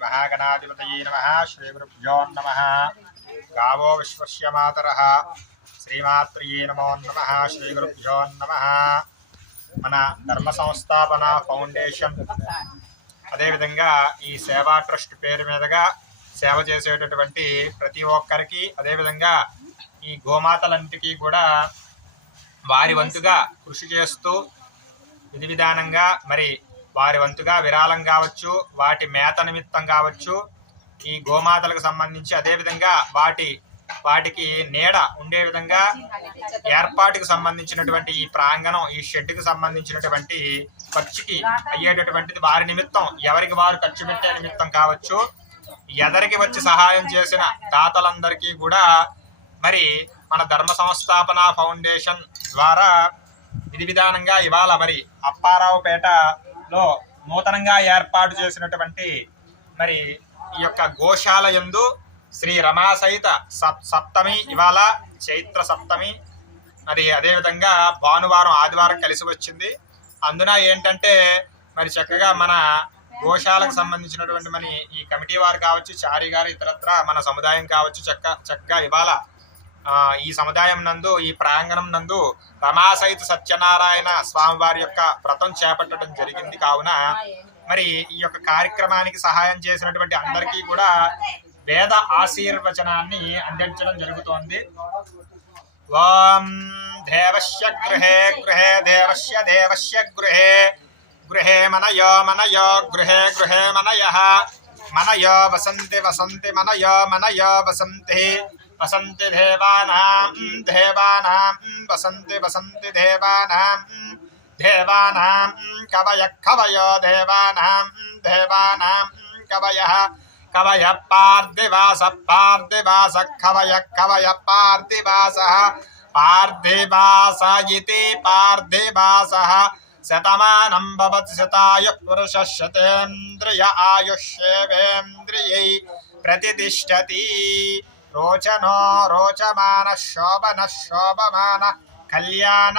श्रीमहागणाधिपतये नमः। श्रीगुरुभ्यो नमः। गावो विश्वस्य मातरः। श्रीमात्रिये नमो नमः। श्रीगुरुभ्यो नमः। మన ధర్మ సంస్థాపన ఫౌండేషన్ అదేవిధంగా ఈ సేవా ట్రస్ట్ పేరు మీదుగా సేవ చేసేటటువంటి ప్రతి ఒక్కరికి అదేవిధంగా ఈ గోమాతలంటికి కూడా వారి వంతుగా కృషి చేస్తూ విధి విధానంగా మరి వారి వంతుగా విరాళం కావచ్చు, వాటి మేత నిమిత్తం కావచ్చు, ఈ గోమాతలకు సంబంధించి అదేవిధంగా వాటికి నీడ ఉండే విధంగా ఏర్పాటుకు సంబంధించినటువంటి ఈ ప్రాంగణం, ఈ షెడ్కి సంబంధించినటువంటి ఖర్చుకి అయ్యేటటువంటిది వారి నిమిత్తం ఎవరికి వారు ఖర్చు పెట్టే నిమిత్తం కావచ్చు, ఎదరికి వచ్చి సహాయం చేసిన దాతలందరికీ కూడా మరి మన ధర్మ సంస్థాపన ఫౌండేషన్ ద్వారా విధి విధానంగా ఇవాళ మరి అప్పారావుపేటలో నూతనంగా ఏర్పాటు చేసినటువంటి మరి ఈ యొక్క గోశాల యందు శ్రీ రమాసహిత సప్తమి ఇవాళ చైత్ర సప్తమి, మరి అదేవిధంగా భానువారం ఆదివారం కలిసి వచ్చింది. అందున ఏంటంటే మరి చక్కగా మన గోశాలకు సంబంధించినటువంటి మన ఈ కమిటీ వారు కావచ్చు, చారి గారు, ఇతరత్ర మన సముదాయం కావచ్చు, చక్కగా ఇవాళ ఈ సముదాయం నందు ఈ ప్రాంగణం నందు రమాసహిత సత్యనారాయణ స్వామివారి యొక్క వ్రతం చేపట్టడం జరిగింది. కావున మరి ఈ యొక్క కార్యక్రమానికి సహాయం చేసినటువంటి అందరికీ కూడా వేద ఆశీర్వచనాన్ని అందించడం జరుగుతోంది. ఓం దేవస్య గృహే గృహే దేవస్య దేవస్య గృహే గృహే మనయో మనయో గృహే గృహే మనయః మనయో వసంతి వసంతి మనయో మనయో వసంతి వసంతి దేవానాం దేవానాం వసంతి వసంతి దేవానాం దేవానాం కవయః కవయో దేవానాం దేవానాం కవయః కవయః పార్థివాస పార్థివాస కవయః కవయః పార్థివాసః పార్థివాస ఇతి పార్థివాసః శతమానం భవతి శతాయుః పురుషः శతేంద్రియ ఆయుష్యేవేంద్రియై ప్రతిష్ఠతి. రోచనో రోచమాన శోభన శోభమాన కళ్యాణ.